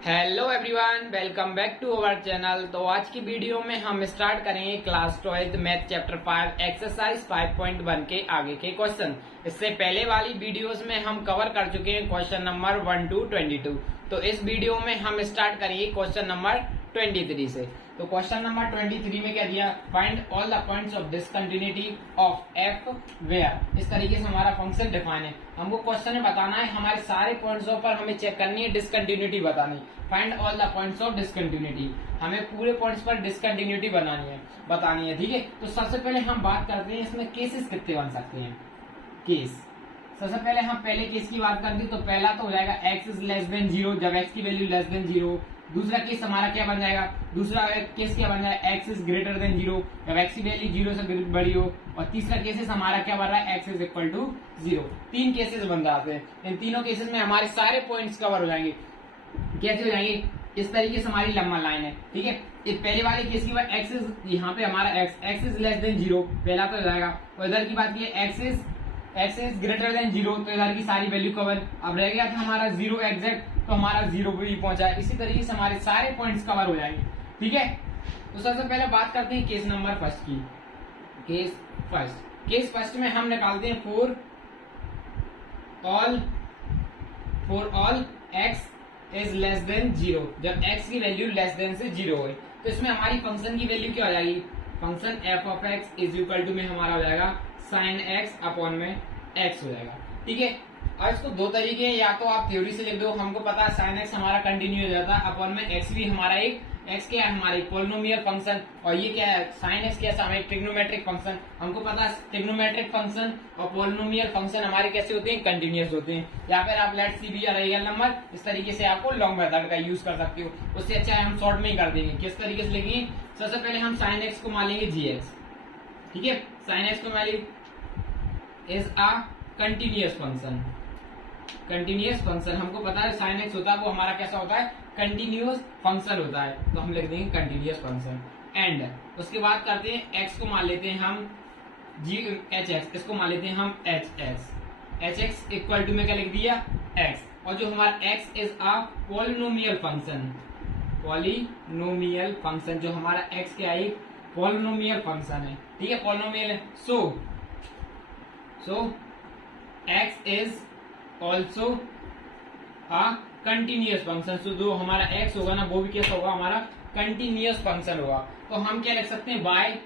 Hello everyone, welcome back to our channel. तो आज की वीडियो में हम स्टार्ट करेंगे क्लास 12 मैथ चैप्टर 5 एक्सरसाइज 5.1 के आगे के क्वेश्चन। इससे पहले वाली वीडियोस में हम कवर कर चुके हैं क्वेश्चन नंबर 1 to 22। तो इस वीडियो में हम स्टार्ट करेंगे क्वेश्चन नंबर 23 से। तो क्वेश्चन नंबर 23 में क्या दिया, find all the points of discontinuity of F where. इस तरीके से हमारा फंक्शन डिफाइन है। हमको क्वेश्चन में बताना है हमारे सारे पॉइंट्स पर हमें चेक करनी है, डिसकंटिन्यूटी बतानी। Find all the points of discontinuity, हमें पूरे पॉइंट्स पर डिसकंटिन्यूटी बतानी है। ठीक है, तो सबसे पहले हम बात करते हैं इसमें केसेस कितने बन सकते हैं। केस सबसे पहले हम पहले केस की बात करते हैं। तो पहला तो हो जाएगा x इज लेस देन 0, जब x की वैल्यू लेस देन 0। दूसरा केस हमारा क्या बन जाएगा, दूसरा केस क्या बन जाएगा, x इज ग्रेटर देन 0, जब x की वैल्यू 0 से बड़ी हो। और तीसरा केसेस हमारा क्या बन रहा है, x इज इक्वल टू 0। तीन केसेस बन जाते हैं। इन तीनों केसेस में हमारे सारे पॉइंट्स कवर हो जाएंगे। कैसे हो जाएंगे, इस तरीके से हमारी लंबा लाइन है। ठीक है, पहले वाले केस की बात x इज, यहाँ पे हमारा x इज लेस देन 0 पहला तो हो जाएगा। और इधर की बात की x इज ग्रेटर देन 0, तो इधर की सारी वैल्यू कवर। अब रह गया था हमारा 0 एग्जैक्ट, तो हमारा 0 भी पहुंचा है। इसी तरीके से हमारे सारे पॉइंट्स कवर हो जाएंगे। ठीक है, तो सबसे पहले बात करते हैं केस नंबर फर्स्ट की। केस फर्स्ट में हम निकालते हैं for all x is less than 0, जब x की वैल्यू लेस देन से 0 हो। तो इसमें हमारी फंक्शन की वैल्यू क्या हो जाएगी, function F of X is equal to में हमारा हो जाएगा साइन एक्स अपॉन में एक्स हो जाएगा। ठीक है, और इसको दो तरीके हैं, या तो आप थ्योरी से लिख दो। हमको पता है साइन एक्स हमारा कंटिन्यू हो जाता है, अपॉन में एक्स भी हमारा एक, एक्स क्या है हमारा पोलिनोमियल फंक्शन, और ये क्या है साइन एक्स क्या है ट्रिग्नोमेट्रिक फंक्शन। हमको पता है ट्रिग्नोमेट्रिक फंक्शन और पोलिनोमियल फंक्शन हमारे कैसे होते हैं, कंटिन्यूअस होते हैं। या फिर आप लेट सी बी या रियल नंबर, इस तरीके से आपको लॉन्ग मेथड का यूज कर सकते हो। उससे अच्छा है हम शॉर्ट में ही कर देंगे। किस तरीके से लिखेंगे, सबसे पहले हम साइन एक्स को मान लेंगे जी एक्स। ठीक है, साइन एक्स को मान लेंगे इज अ कंटिन्यूअस फंक्शन। हमको पता है साइन एक्स होता है वो हमारा कैसा होता है, कंटिन्यूअस फंक्शन होता है। तो हम लिख देंगे कंटिन्यूअस फंक्शन। एंड उसके बाद करते हैं एक्स को मान लेते हैं हम जी एच एक्स, इसको मान लेते हैं हम एच एक्स इक्वल टू में क्या लिख दिया एक्स। और जो हमारा x is a polynomial function, जो हमारा एक्स क्या है, पॉलिनोमियल फंक्शन है। ठीक है, पॉलिनोमियल है। So x is also a continuous function. So जो हमारा x होगा ना, वो भी कैसा होगा, हमारा कंटिन्यूअस फंक्शन होगा। तो हम क्या लिख सकते हैं, बाय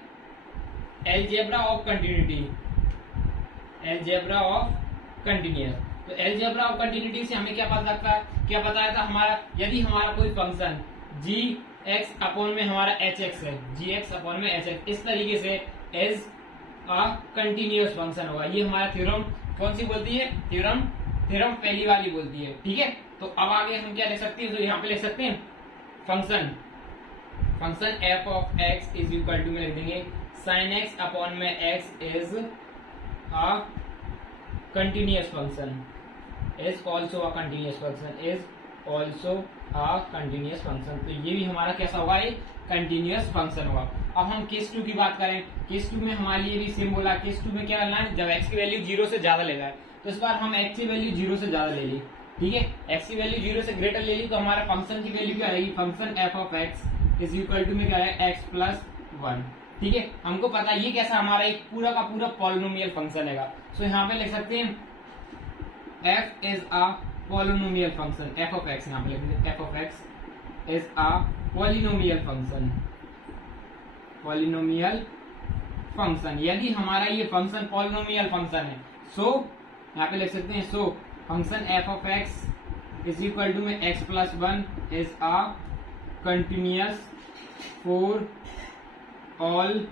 एलजेब्रा ऑफ कंटिन्यूटी। तो एलजेब्रा ऑफ कंटिन्यूटी से हमें क्या पता लगता है, क्या बताया था हमारा, यदि हमारा कोई फंक्शन जी एक्स अपॉन में हमारा एच एक्स है, जी एक्स अपॉन में एच एक्स, इस तरीके से एज कंटिन्यूअस फंक्शन होगा। ये हमारा थ्योरम कौन सी बोलती है, थ्योरम पहली वाली बोलती है। ठीक है, तो अब आगे हम क्या लिख सकते हैं, तो यहाँ पे लिख सकते हैं function F of X is equal to में लिख देंगे साइन एक्स अपॉन में X is a continuous function, is also a continuous function. तो ये भी हमारा कैसा होगा, एक कंटिन्यूअस फंक्शन होगा। अब हम केस 2 की बात करें। केस 2 में हमारे लिए भी सेम बोला। केस 2 में क्या करना है, जब x की वैल्यू 0 से ज्यादा लेगा है, तो इस बार हम x की वैल्यू 0 से ज्यादा ले ली। ठीक है, x की वैल्यू 0 से ग्रेटर ले ली, तो हमारा फंक्शन की वैल्यू क्या आएगी, function F of X is equal to में क्या है x प्लस 1। ठीक है, हमको पता है ये कैसा हमारा एक पूरा का पूरा पॉलिनोमियल फंक्शन है। सो यहाँ पे लिख सकते हैं f is a polynomial function, F of x यहाँ पे लिख देते हैं F of X is a polynomial function. यदि हमारा ये फंक्शन पॉलिनोमियल फंक्शन है, सो यहाँ पे लिख सकते हैं so function F of X is equal to में X plus 1 is a continuous for all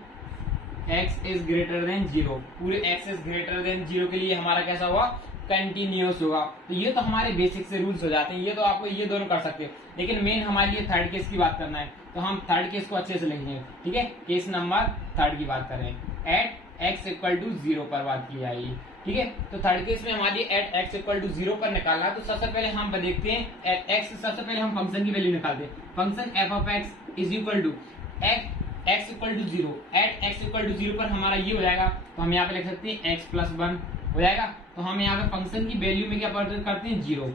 x is greater than 0। पूरे x इज ग्रेटर देन 0 के लिए हमारा कैसा हुआ, कंटिन्यूअस होगा। तो ये तो हमारे बेसिक से रूल्स हो जाते हैं, ये तो आपको ये दोनों कर सकते हो। लेकिन मेन हमारे लिए थर्ड केस की बात करना है, तो हम थर्ड केस को अच्छे से लिखेंगे। ठीक है, केस नंबर थर्ड की बात करें, एट x इक्वल टू 0 पर बात की जाएगी। ठीक है, तो थर्ड केस में हमारी एट x इक्वल टू 0 पर निकालना है। तो सबसे पहले हम देखते हैं एट x, सबसे पहले हम फंक्शन की वैल्यू निकालते हैं। Function F of X is equal to x equal to 0, at x equal to 0 पर हमारा ये हो जाएगा। तो हम यहाँ पे लिख सकते हैं x प्लस 1 हो जाएगा। तो हम यहाँ पे फंक्शन की वैल्यू में क्या करते हैं, 0।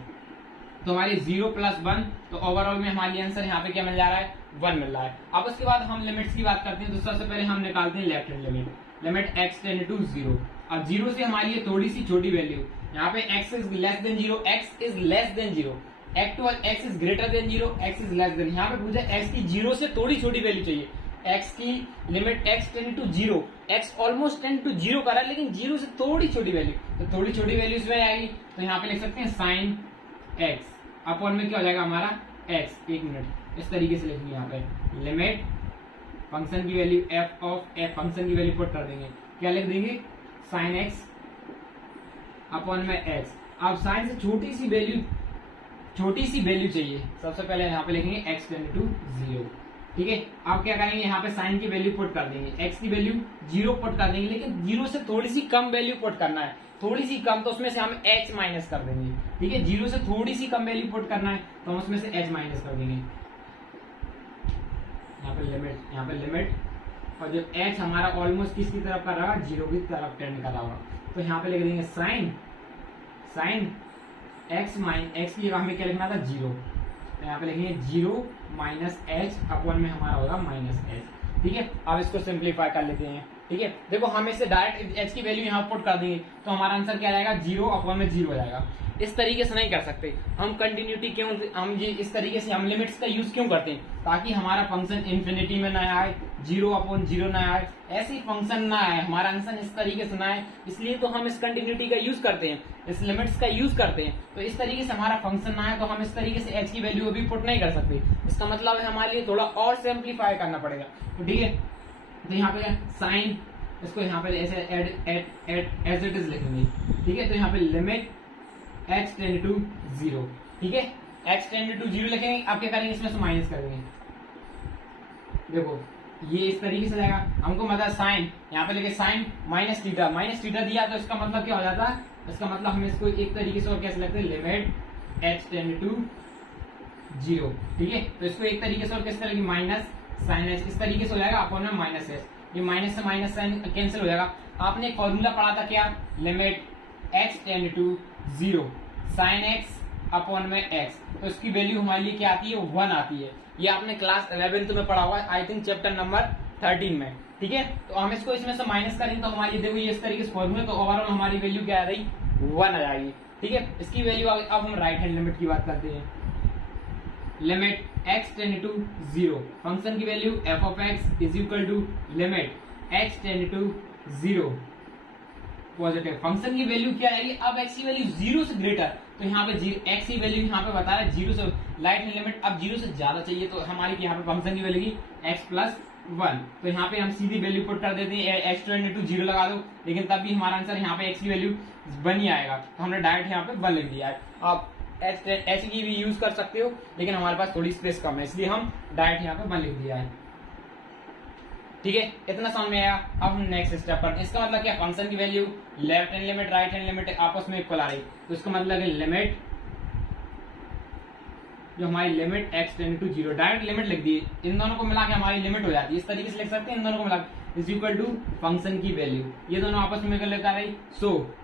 तो हमारी 0 + 1, तो ओवरऑल में हमारी आंसर यहाँ पे क्या मिल जा रहा है, 1 मिल रहा है। अब उसके बाद हम लिमिट्स की बात करते हैं। तो सबसे पहले हम निकालते हैं left hand limit x tend to 0। अब 0 से हमारी ये थोड़ी सी छोटी वैल्यू, यहाँ पे x is less than 0, x is less than 0, x is greater than 0, x is less then. यहाँ पे पूछा x की 0 से थोड़ी छोटी वैल्यू चाहिए, x की limit x tend to 0, x almost tend to 0 कर रहा है, लेकिन 0 से थोड़ी छोटी वैल्यू, तो थोड़ी छोटी वैल्यू इसमें आएगी। तो यहाँ पे लिख सकते हैं साइन x अपॉन में क्या हो जाएगा हमारा x। एक मिनट, इस तरीके से लिखेंगे यहाँ पे लिमिट फंक्शन की value f of f, function की वैल्यू पुट कर देंगे, क्या लिख देंगे साइन x अपॉन में x। अब साइन से छोटी सी वैल्यू चाहिए, सबसे पहले यहाँ पे लिखेंगे x टेंड टू 0, ठीक है। अब क्या करेंगे, यहाँ पे साइन की वैल्यू पुट कर देंगे, x की वैल्यू 0 पुट कर देंगे, लेकिन 0 से थोड़ी सी कम वैल्यू पुट करना है, थोड़ी सी कम, तो उसमें से हम h माइनस कर देंगे, ठीक है। 0 से थोड़ी सी कम वैल्यू पुट करना है तो हम उसमें से h माइनस कर देंगे। यहाँ पे लिमिट और जो h हमारा ऑलमोस्ट किसकी तरफ कर रहा है, 0 की तरफ टेंड कर रहा होगा, तो यहाँ पे लिख देंगे साइन x की जगह हमें क्या लिखना था 0, तो यहाँ पे लिखेंगे 0 माइनस h अपॉन में हमारा होगा माइनस h, ठीक है। अब इसको सिंप्लीफाई कर लेते हैं, ठीक है। देखो हम इसे डायरेक्ट h की वैल्यू यहाँ पुट कर देंगे तो हमारा आंसर क्या आएगा, 0 अपॉन में 0 हो जाएगा। इस तरीके से नहीं कर सकते हम, कंटिन्यूटी क्यों, हम ये इस तरीके से हम लिमिट्स का यूज क्यों करते हैं, ताकि हमारा फंक्शन इन्फिनिटी में ना आए, 0 अपॉन 0 ना आए, ऐसी फंक्शन ना आए, हमारा आंसर इस तरीके से ना आए, इसलिए तो हम इस कंटिन्यूटी का यूज करते हैं, इस लिमिट्स का यूज करते हैं। तो इस तरीके से हमारा फंक्शन ना आए तो हम इस तरीके से h की वैल्यू अभी पुट नहीं कर सकते, इसका मतलब है हमारे लिए थोड़ा और सिंप्लीफाई करना पड़ेगा, तो ठीक है। तो यहाँ पे साइन, इसको यहाँ पे ऐसे एज इट इज लिखेंगे, ठीक है। तो यहाँ पे लिमिट x टेंड टू 0, ठीक है, x टेंड टू 0 लिखेंगे। आप क्या करेंगे, इसमें से माइनस कर देंगे, देखो ये इस तरीके से जाएगा। हमको मतलब साइन, यहाँ पे लिखे साइन माइनस थीटा दिया, तो इसका मतलब क्या हो जाता है, इसका मतलब हम इसको एक तरीके से और कैसे लिखते हैं, लिमिट x टेंड टू 0, ठीक है। तो इसको एक तरीके से और कैसे लिखेंगे, माइनस साइन h, इस तरीके से हो जाएगा अपॉन में माइनस h, ये माइनस से माइनस साइन कैंसिल हो जाएगा। आपने एक फॉर्मूला पढ़ा था क्या, limit x tend to 0 sine x upon में x, तो इसकी वैल्यू हमारे लिए क्या आती है, 1 आती है। ये आपने क्लास 11th में पढ़ा हुआ है, आई थिंक चैप्टर नंबर 13 में, ठीक है। तो हम इसको इसमें से माइनस करेंगे तो हमारी देखो ये इस तरीके से फॉर्मूला, तो ओवरऑल हमारी वैल्यू क्या आ रही, 1 आ जाएगी, ठीक है। इसकी वैल्यू अब हम राइट हैंड लिमिट की बात करते हैं, limit x tend to 0, function की value f of x is equal to limit x tend to 0 positive, function की वैल्यू क्या आएगी, अब x की वैल्यू 0 से ग्रेटर, तो यहाँ पे x की वैल्यू यहाँ पे बता रहा है 0 से, लाइट हैंड लिमिट अब 0 से ज्यादा चाहिए, तो हमारी यहाँ पे फंक्शन की वैल्यू x प्लस 1, तो यहाँ पे हम सीधी वैल्यू पुट कर देते हैं, x टेंड टू 0 लगा दो, लेकिन तब भी हमारा आंसर यहाँ पे x की वैल्यू 1 ही आएगा, तो हमने डायरेक्ट यहाँ पे 1 लिख दिया है। आप h की भी यूज कर सकते हो, लेकिन हमारे पास थोड़ी स्पेस कम है, इसलिए हम डायरेक्ट यहाँ पे 1 लिख दिया है, ठीक है। इतना समझ में आया। अब हम नेक्स्ट स्टेप पर, इसका मतलब क्या, फंक्शन की value left hand limit right hand limit आपस में इक्वल आ रही, तो इसका मतलब है लिमिट, जो हमारी limit x tend to 0, direct limit लिख दी, इन दोनों को मिला के हमारी लिमिट हो जाती है, इस तरीके से लिख सकते हैं, इन दोनों को मिला इज इक्वल टू फंक्शन की वैल्यू, ये दोनों आपस में इक्वल लेकर आ रही, सो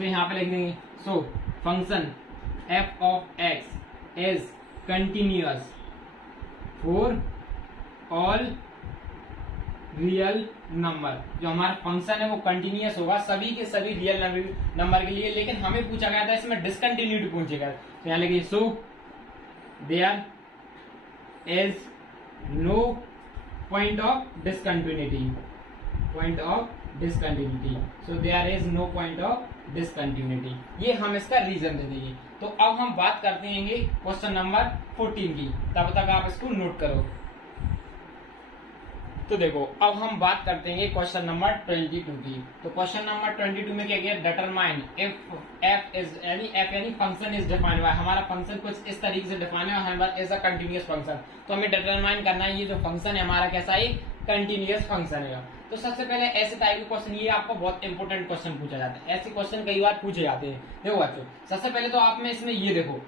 यहाँ पे लिख देंगे, so function f of x is continuous for all real number, जो हमारा फंक्शन है वो कंटिन्यूअस होगा सभी के सभी रियल नंबर के लिए, लेकिन हमें पूछा गया था इसमें डिसकंटिन्यूटी पूछे गया, तो यहाँ लिखिए so there is no point of discontinuity, so there is no point of discontinuity, ये हम इसका रीजन दे देंगे। तो अब हम बात करते हैं क्वेश्चन नंबर 14 की, तब तक आप इसको नोट करो। तो देखो अब हम बात करते हैं क्वेश्चन नंबर 22 की। तो क्वेश्चन नंबर 22 में क्या किया, डिटरमाइन इफ f इज यानी फंक्शन इज डिफाइंड बाय, हमारा फंक्शन कुछ इस तरीके से डिफाइन है, हमारा इज अ कंटिन्यूअस फंक्शन, तो हमें डिटरमाइन करना है ये जो फंक्शन है हमारा कैसा है, कंटिन्यूअस फंक्शन है। तो सबसे पहले ऐसे टाइप के क्वेश्चन, ये आपको बहुत इंपॉर्टेंट क्वेश्चन पूछा जाता है, ऐसे क्वेश्चन कई बार पूछे जाते हैं। देखो बच्चों, सबसे पहले तो आप में इसमें ये देखो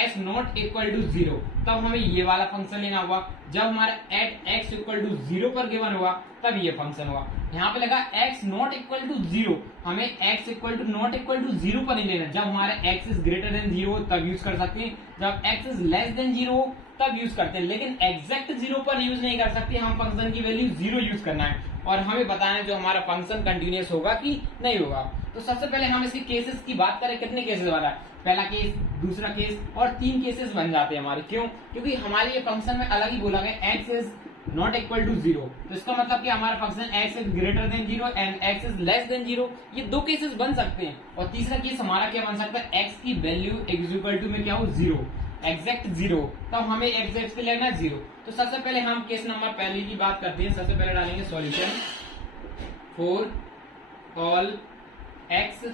x नॉट इक्वल टू 0, तब हमें ये वाला फंक्शन लेना होगा, जब हमारा एट x इक्वल टू 0 पर गिवन हुआ तब ये फंक्शन हुआ। यहाँ पे लगा x नॉट इक्वल टू 0, हमें x equal to not equal to 0 पर नहीं लेना। जब हमारा x इज ग्रेटर देन 0 तब यूज कर सकते हैं, जब x इज लेस देन 0 तब यूज करते हैं, लेकिन एग्जैक्ट 0 पर यूज नहीं कर सकते। हम फंक्शन की वैल्यू 0 यूज करना है और हमें बताना है जो हमारा फंक्शन कंटिन्यूअस होगा कि नहीं होगा। तो सबसे पहले हम इसके केसेस की बात करें, कितने केसेस वाला है, पहला केस, दूसरा केस और 3 केसेस बन जाते हैं हमारे। क्यों? क्योंकि हमारे ये फंक्शन में अलग ही बोला गया x is not equal to 0, तो इसका मतलब कि हमारा function x is greater than 0 and x is less than 0। ये 2 केसेस बन सकते हैं। और तीसरा केस हमारा क्या बन सकता है, x की वैल्यू इज इक्वल टू में क्या हो 0, एग्जैक्ट 0, तब हमें एग्जैक्ट पे लेना 0। तो सबसे पहले हम केस नंबर पहले की बात करते हैं। सबसे पहले डालेंगे solution for all x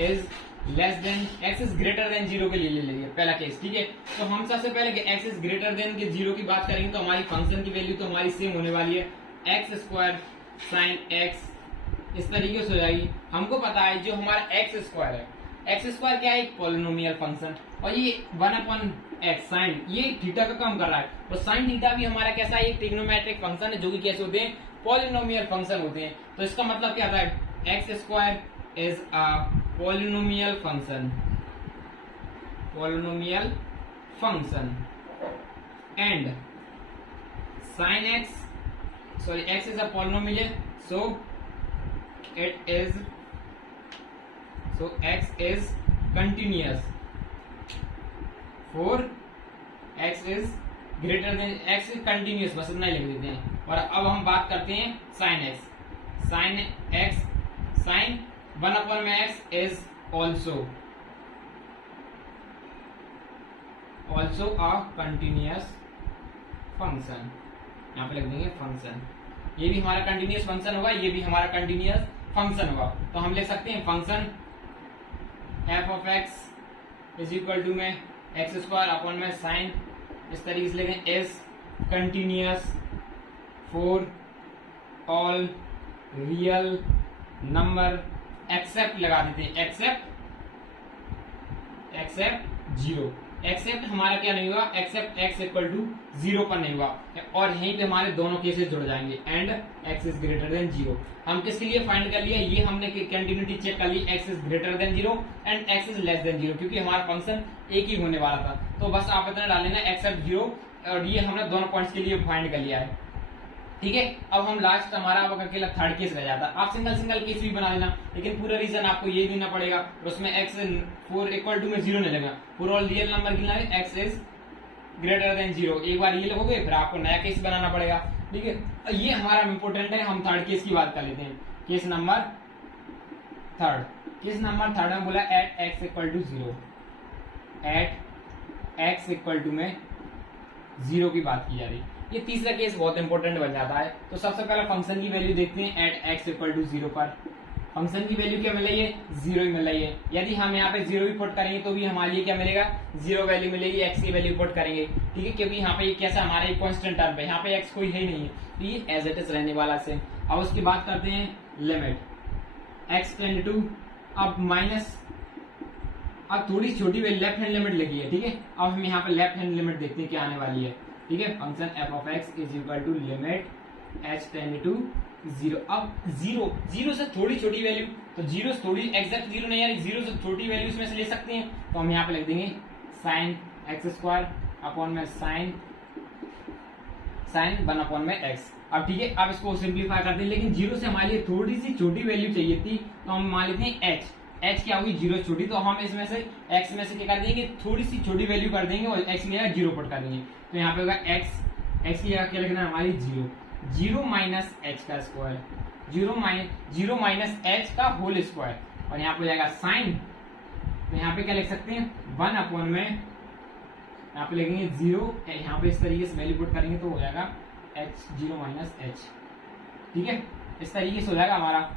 is less then, x is greater than 0 के लिए ले लेंगे पहला केस, ठीक है। तो हम सबसे पहले x इज ग्रेटर देन के 0 की बात करेंगे तो हमारी फंक्शन की वैल्यू तो हमारी सेम होने वाली है, x स्क्वायर साइन x, इस तरीके से हो जाएगी। हमको पता है जो हमारा x स्क्वायर है, x स्क्वायर क्या है, एक पॉलिनोमियल फंक्शन, और ये 1/x साइन, ये थीटा का काम कर रहा है, और साइन थीटा भी हमारा कैसा है, एक ट्रिग्नोमेट्रिक फंक्शन है जो कि कैसे होते हैं, पॉलिनोमियल फंक्शन होते हैं। तो इसका मतलब क्या आता है, x square is a polynomial function and sin x, sorry, x is a polynomial, so x is continuous for x is greater than, x is continuous, बस इतना ही लिख देते हैं। और अब हम बात करते हैं sin x, sin 1/x is also a continuous function, यहाँ पे लिख देंगे फंक्शन, ये भी हमारा कंटिन्यूअस फंक्शन होगा, ये भी हमारा कंटिन्यूअस फंक्शन होगा। तो हम लिख सकते हैं function f of x is equal to में x स्क्वायर अपॉन में साइन, इस तरीके से लिखें, is continuous for all real number except लगा देते हैं, एक्सेप्ट 0, एक्सेप्ट हमारा क्या नहीं हुआ, एक्सेप्ट x इक्वल टू 0 पर नहीं हुआ, और यहीं पे हमारे दोनों केसेस जुड़ जाएंगे and x is greater than 0। हम किसके लिए फाइंड कर लिया, ये हमने कंटिन्यूटी चेक कर ली, x is greater than 0 and x is less than 0, क्योंकि हमारा फंक्शन एक ही होने वाला था। तो बस आप इतना डाल लेना एक्सेप्ट 0, और ये हमने दोनों पॉइंट्स के लिए फाइंड कर लिया है, ठीक है। अब हम लास्ट हमारा अब अकेला थर्ड केस रह जाता, आप सिंगल केस भी बना लेना, लेकिन पूरा रीजन आपको ये देना पड़ेगा, और उसमें x 4 इक्वल टू में 0 नहीं लेगा, फॉर ऑल रियल नंबर गिनना है, x इज ग्रेटर देन 0, एक बार ये लोगे फिर आपको नया केस बनाना पड़ेगा, ठीक है। ये हमारा इंपोर्टेंट है। हम थर्ड केस की बात कर लेते हैं, केस नंबर थर्ड में बोला at x equal to 0, at x equal to में 0 की बात की जा रही। ये तीसरा केस बहुत इंपॉर्टेंट बन जाता है। तो सबसे पहले फंक्शन की वैल्यू देखते हैं, एट x इक्वल टू 0 पर फंक्शन की वैल्यू क्या मिल रही है, 0 ही मिल रही है। यदि हम यहाँ पे 0 भी पुट करेंगे तो भी हमारे लिए क्या मिलेगा, 0 वैल्यू मिलेगी, x की वैल्यू पुट करेंगे, ठीक है, क्योंकि यहाँ पे ये कैसा हमारा एक कांस्टेंट टर्म है, यहाँ पे x कोई है ही नहीं है, तो ये एज इट इज रहने वाला से। अब उसकी बात करते हैं लिमिट x टेंड टू, अब माइनस, अब थोड़ी छोटी लेफ्ट हैंड लिमिट लगी है, ठीक है। अब हम यहाँ पे लेफ्ट हैंड लिमिट देखते हैं क्या आने वाली है, ठीक है। Function f of x is equal to limit h tend to 0। अब 0 से थोड़ी छोटी वैल्यू, तो 0 से थोड़ी एग्जैक्ट 0 नहीं आ रही, 0 से छोटी वैल्यू इसमें से ले सकते हैं, तो हम यहाँ पे लिख देंगे साइन x स्क्वायर अपॉन में साइन 1 अपॉन में x। अब ठीक है, अब इसको सिंप्लीफाई करते हैं, लेकिन 0 से हमारे लिए थोड़ी सी छोटी वैल्यू चाहिए थी, तो हम मान लेते हैं h क्या होगी, 0 छोटी, तो हम इसमें से x में से क्या कर देंगे, थोड़ी सी छोटी वैल्यू कर देंगे और x में 0 पुट कर देंगे, तो यहाँ पे होगा x की जगह क्या लिखना है हमारी 0 माइनस एच का स्क्वायर, 0 माइनस एच का होल स्क्वायर, और यहाँ पे हो जाएगा साइन, तो यहाँ पे क्या लिख सकते हैं 1 अपॉन में, यहाँ पे लिखेंगे 0, यहाँ पे इस तरीके से वैल्यू पुट करेंगे तो हो जाएगा h 0 माइनस एच, ठीक है। इस तरीके से हो जाएगा हमारा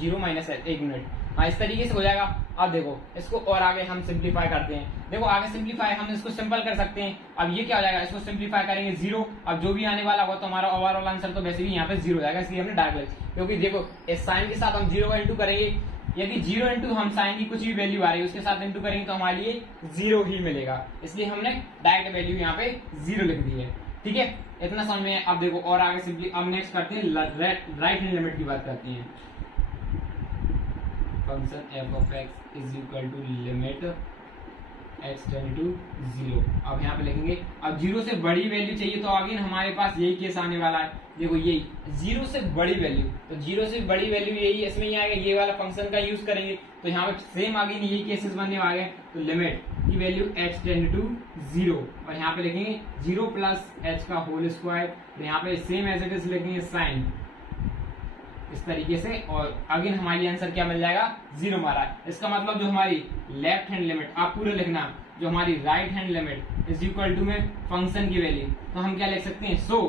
0 माइनस एच, एक मिनट, हाँ इस तरीके से हो जाएगा। अब देखो इसको और आगे हम सिंप्लीफाई करते हैं, देखो आगे सिंप्लीफाई हम इसको सिंपल कर सकते हैं। अब ये क्या हो जाएगा, इसको सिंप्लीफाई करेंगे 0, अब जो भी आने वाला होगा तो हमारा ओवरऑल आंसर तो वैसे भी यहाँ पे 0 हो जाएगा, इसलिए हमने डायरेक्ट लिखा, क्योंकि देखो इस साइन के साथ हम 0 का इंटू करेंगे, यदि 0 इंटू हम साइन की कुछ भी वैल्यू आ रही है उसके साथ इंटू करेंगे तो हमारे लिए 0 ही मिलेगा, इसलिए हमने डायरेक्ट वैल्यू यहाँ पे 0 लिख दी है, ठीक है, इतना समझ में। अब देखो और आगे सिंपली अब नेक्स्ट करते हैं राइट हैंड लिमिट की बात करते हैं। Function F of X is equal to limit X tend to 0। अब यहाँ पे लिखेंगे, अब 0 से बड़ी वैल्यू चाहिए तो अगेन हमारे पास यही केस आने वाला है। देखो यही 0 से बड़ी वैल्यू, तो 0 से बड़ी वैल्यू यही इसमें ही आएगा, ये वाला फंक्शन का यूज करेंगे। तो यहाँ पे सेम अगेन यही केसेस बनने वाले हैं। तो लिमिट की वैल्यू एक्स टेंड टू 0 और यहाँ पे लिखेंगे 0 प्लस एच का होल स्क्वायर। तो यहाँ पे सेम एज इट इज लिखेंगे साइन इस तरीके से, और अगेन हमारी आंसर क्या मिल जाएगा, 0 हमारा। इसका मतलब जो हमारी लेफ्ट हैंड लिमिट, आप पूरे लिखना, जो हमारी right hand limit is equal to में फंक्शन की वैल्यू, तो हम क्या लिख सकते हैं, so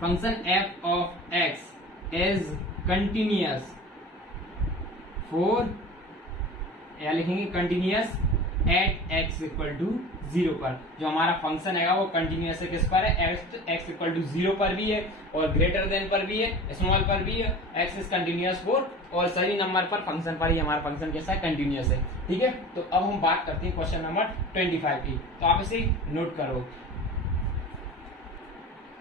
function F of X is continuous for, या लिखेंगे continuous at X equal to 0 पर। जो हमारा फंक्शन है वो कंटिन्यूअस है किस पर है, एक्स इक्वल टू 0 पर भी है और ग्रेटर देन पर भी है, स्मॉल पर भी है। एक्स इज कंटिन्यूअस फॉर, और सभी नंबर पर फंक्शन पर ही हमारा फंक्शन कैसा है, कंटिन्यूअस है। ठीक है, तो अब हम बात करते हैं क्वेश्चन नंबर 25 की, तो आप इसे नोट करो।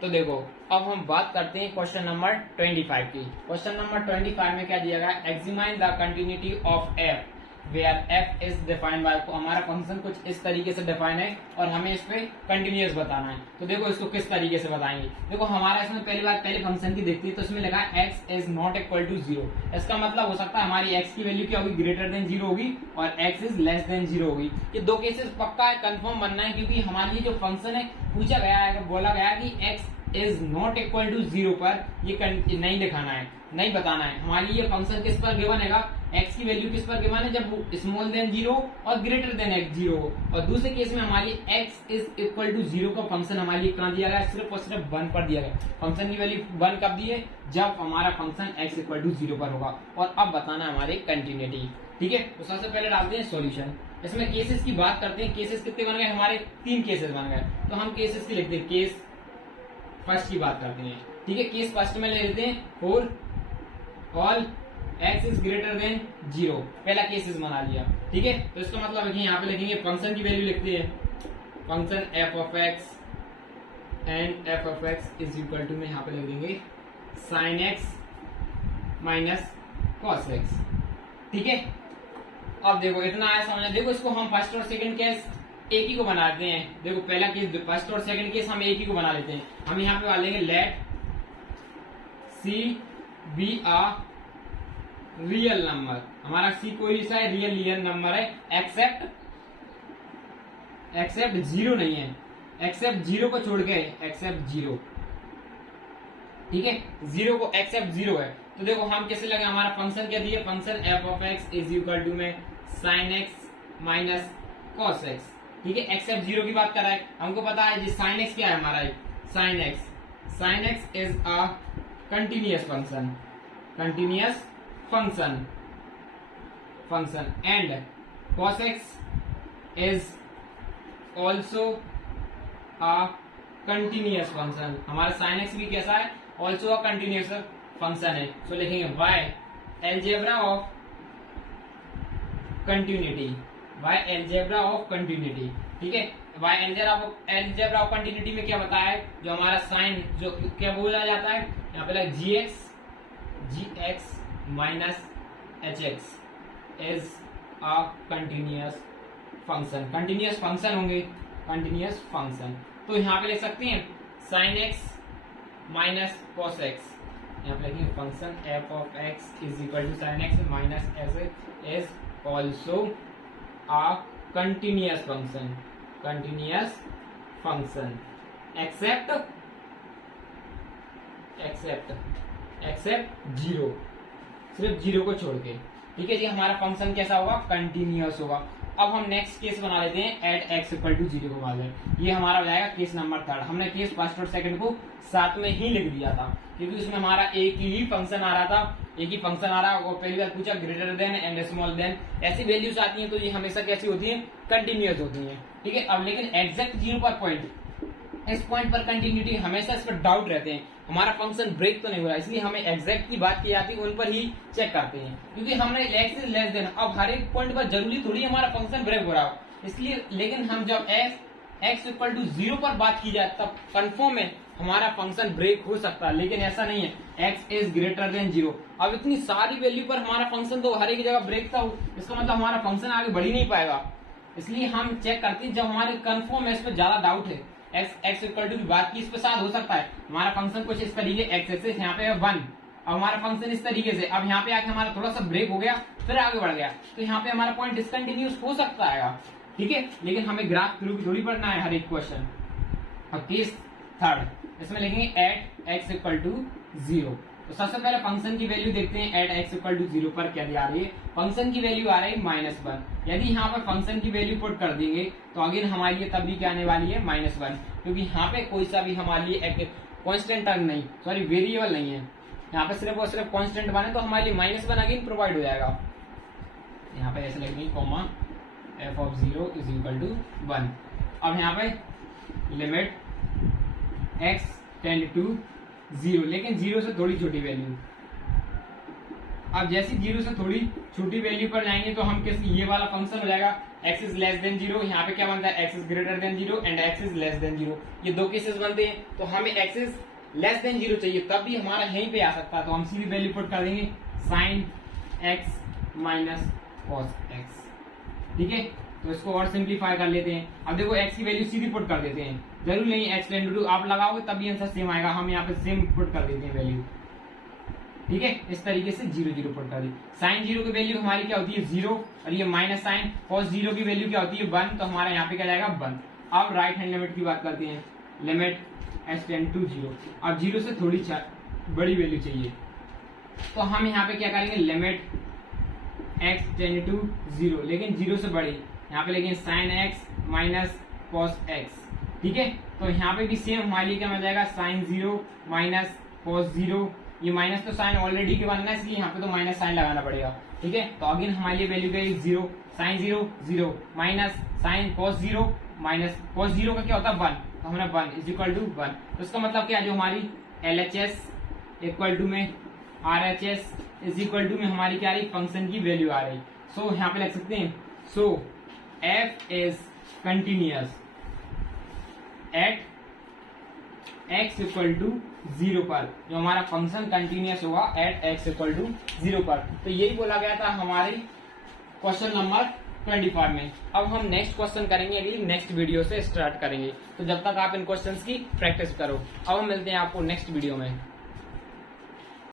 तो देखो अब हम बात करते हैं क्वेश्चन नंबर 25 की। क्वेश्चन नंबर 25 में क्या दिया गया, examine the continuity of F where F is defined by, हमारा फंक्शन कुछ इस तरीके से डिफाइन है और हमें इस पे कंटिन्यूअस बताना है। तो देखो इसको किस तरीके से बताएंगे। देखो हमारा इसमें पहली बार पहले फंक्शन की देखती है, तो इसमें लिखा है X is not equal to 0। इसका मतलब हो सकता है हमारी एक्स की वैल्यू क्या होगी, ग्रेटर देन 0 होगी और एक्स इज लेस देन 0 होगी। ये दो केसेस पक्का है, कंफर्म बनना है, क्योंकि हमारी जो फंक्शन है पूछा गया है, बोला गया है कि X is not equal to 0 पर ये नहीं दिखाना है, नहीं बताना है। हमारी ये फंक्शन किस पर गिवन है, एक्स की वैल्यू किस पर गिवन है, जब स्मॉल देन 0 और ग्रेटर देन एक्स 0 हो। और दूसरे केस में हमारी एक्स इज इक्वल टू 0 का फंक्शन हमारे लिए कहाँ दिया गया, सिर्फ और सिर्फ 1 पर दिया गया। फंक्शन की वैल्यू 1 कब दी है, जब हमारा फंक्शन एक्स इक्वल टू 0 पर होगा। और अब बताना है हमारे कंटिन्यूटी। ठीक है, तो सबसे पहले डालते हैं सॉल्यूशन। इसमें केसेस की बात करते हैं, केसेस कितने बन गए हमारे, 3 केसेस बन गए। तो हम केसेस की लिखते हैं, केस फर्स्ट की बात करते हैं। ठीक है, केस फर्स्ट में ले लेते हैं for all x is greater than 0, पहला केस इज बना लिया। ठीक है, तो इसका मतलब देखिए यहाँ पे लिखेंगे फंक्शन की वैल्यू लिखते हैं, function F of X and F of X is equal to में यहाँ पे लिख देंगे sine X minus cos X. ठीक है, अब देखो इतना आया समझना। देखो इसको हम फर्स्ट और सेकंड केस एक ही को बनाते हैं। देखो पहला केस फर्स्ट और सेकंड केस हम एक ही को बना लेते हैं। हम यहाँ पे डालेंगे लेट सी बी आ रियल नंबर, हमारा सी कोई सा है, रियल नंबर है, एक्सेप्ट 0 नहीं है, एक्सेप्ट 0 को छोड़ के, एक्सेप्ट 0। ठीक है, 0 को एक्सेप्ट 0 है। तो देखो हम कैसे लगे, हमारा फंक्शन क्या दिया, function F of X is equal to में sine X minus cos X. ठीक है, एक्सेप्ट 0 की बात कर रहा है, हमको पता है जी साइन एक्स क्या है हमारा, sine x is a continuous function and cos x is also a continuous function. हमारा sin x भी कैसा है, also a continuous फंक्शन है। सो लिखेंगे y algebra of continuity, ठीक है, y algebra of continuity में क्या बताया है, जो हमारा साइन जो क्या बोला जाता है यहाँ पे gx minus hx is a continuous function होंगे, कंटिन्यूअस फंक्शन। तो यहाँ पे लिख सकते हैं sine X minus cos X, यहाँ पे लिखेंगे function F of X is equal to sine X minus S is also a continuous function except 0, सिर्फ 0 को छोड़ के। ठीक है जी, हमारा फंक्शन कैसा होगा, कंटिन्यूअस होगा। अब हम नेक्स्ट केस बना लेते हैं एट एक्स इक्वल टू 0 को मान लें। ये हमारा हो जाएगा केस नंबर 3। हमने केस फर्स्ट और सेकंड को साथ में ही लिख दिया था, क्योंकि उसमें हमारा एक ही फंक्शन आ रहा था, और पहली बार पूछा greater than and small than, ऐसी वैल्यूज आती हैं तो ये हमेशा कैसी होती है, कंटिन्यूअस होती है। ठीक है, अब लेकिन एग्जैक्ट 0 पर पॉइंट, इस पॉइंट पर कंटिन्यूटी हमेशा इस पर डाउट रहते हैं, हमारा फंक्शन ब्रेक तो नहीं हो रहा, इसलिए हमें एग्जैक्ट की बात की जाती है, उन पर ही चेक करते हैं, क्योंकि हमने एक्स लेस देन, अब हर एक पॉइंट पर जरूरी थोड़ी हमारा फंक्शन ब्रेक हो रहा हो, इसलिए। लेकिन हम जब x इक्वल टू 0 पर बात की जाए तब कंफर्म है हमारा फंक्शन ब्रेक हो सकता है, लेकिन ऐसा नहीं है। x is greater than 0। अब इतनी सारी वैल्यू पर हमारा फंक्शन तो हर एक जगह ब्रेक था, इसका मतलब हमारा फंक्शन आगे बढ़ ही नहीं पाएगा। इसलिए हम चेक करते हैं जब हमारे कंफर्म है, इस पर ज्यादा डाउट है, x इक्वल टू की बात की, इस पर साथ हो सकता है हमारा फंक्शन कुछ इस तरीके x एक्सिस यहाँ पे है 1, अब हमारा फंक्शन इस तरीके से, अब यहाँ पे आके हमारा थोड़ा सा ब्रेक हो गया फिर आगे बढ़ गया, तो यहाँ पे हमारा पॉइंट डिसकंटिन्यूस हो सकता है, ठीक है। लेकिन हमें ग्राफ थ्रू थोड़ी पढ़ना है हर एक क्वेश्चन। अब केस थर्ड, इसमें लिखेंगे एट एक्स इक्वल टू 0। तो सबसे पहले फंक्शन की वैल्यू देखते हैं एट एक्स इक्वल टू 0 पर क्या आ रही है। फंक्शन की वैल्यू आ रही है -1। यदि यहाँ पर फंक्शन की वैल्यू पुट कर देंगे तो अगेन हमारे लिए तब भी क्या आने वाली है -1, क्योंकि यहाँ पे कोई सा भी हमारे लिए कॉन्स्टेंट टर्म नहीं, सॉरी वेरिएबल नहीं है, यहाँ पे सिर्फ और सिर्फ कॉन्स्टेंट बने, तो हमारे लिए -1 अगेन प्रोवाइड हो जाएगा। यहाँ पे ऐसे लगेंगे comma f of 0 is equal to 1। अब यहाँ पे लिमिट x टेंड टू 0, लेकिन 0 से थोड़ी छोटी वैल्यू। अब जैसे 0 से थोड़ी छोटी वैल्यू पर जाएंगे तो हम किस ये वाला फंक्शन हो जाएगा x इज लेस देन 0। यहाँ पे क्या बनता है x is greater than 0 and x is less than 0। ये दो केसेस बनते हैं, तो हमें x इज लेस देन 0 चाहिए, तब भी हमारा यहीं पे आ सकता है, तो हम सीधी वैल्यू पुट कर देंगे sin x minus cos x, ठीक है। तो इसको और सिंप्लीफाई कर लेते हैं। अब देखो x की वैल्यू सीधी पुट कर देते हैं, जरूर नहीं x टेंड टू आप लगाओगे तभी आंसर सेम आएगा, हम यहाँ पे सेम पुट कर देते हैं वैल्यू, ठीक है। इस तरीके से 0 0 पुट कर दी। साइन 0 की वैल्यू हमारी क्या होती है 0, और ये माइनस साइन cos 0 की वैल्यू क्या होती है 1, तो हमारा यहाँ पे क्या जाएगा 1। अब राइट हैंड लिमिट की बात करते हैं, लिमिट x टेंड टू 0। अब 0 से थोड़ी बड़ी वैल्यू चाहिए, तो हम यहाँ पे क्या करेंगे लिमिट x टेंड टू 0, लेकिन 0 से बड़ी, यहाँ पे लेकिन sine x minus cos x, ठीक है। तो यहाँ पे भी सेम हमारे लिए क्या मिल जाएगा साइन 0 माइनस cos 0। ये माइनस तो साइन ऑलरेडी के बनना है, इसलिए यहाँ पे तो माइनस साइन लगाना पड़ेगा, ठीक है। तो अगेन हमारे लिए वैल्यू गई 0, sine 0 0 minus sine cos 0 minus cos 0 का क्या होता है 1, तो हमने 1 इज इक्वल टू 1। तो इसका मतलब क्या, जो हमारी LHS इक्वल टू में RHS इज इक्वल टू में हमारी क्या आ रही फंक्शन की वैल्यू आ रही। सो यहाँ पे लिख सकते हैं so f is continuous at x equal to 0 पर, जो हमारा फंक्शन कंटिन्यूअस होगा एट x इक्वल टू 0 पर। तो यही बोला गया था हमारे क्वेश्चन नंबर 25 में। अब हम नेक्स्ट क्वेश्चन करेंगे, अगली नेक्स्ट वीडियो से स्टार्ट करेंगे, तो जब तक आप इन क्वेश्चंस की प्रैक्टिस करो। अब हम मिलते हैं आपको नेक्स्ट वीडियो में।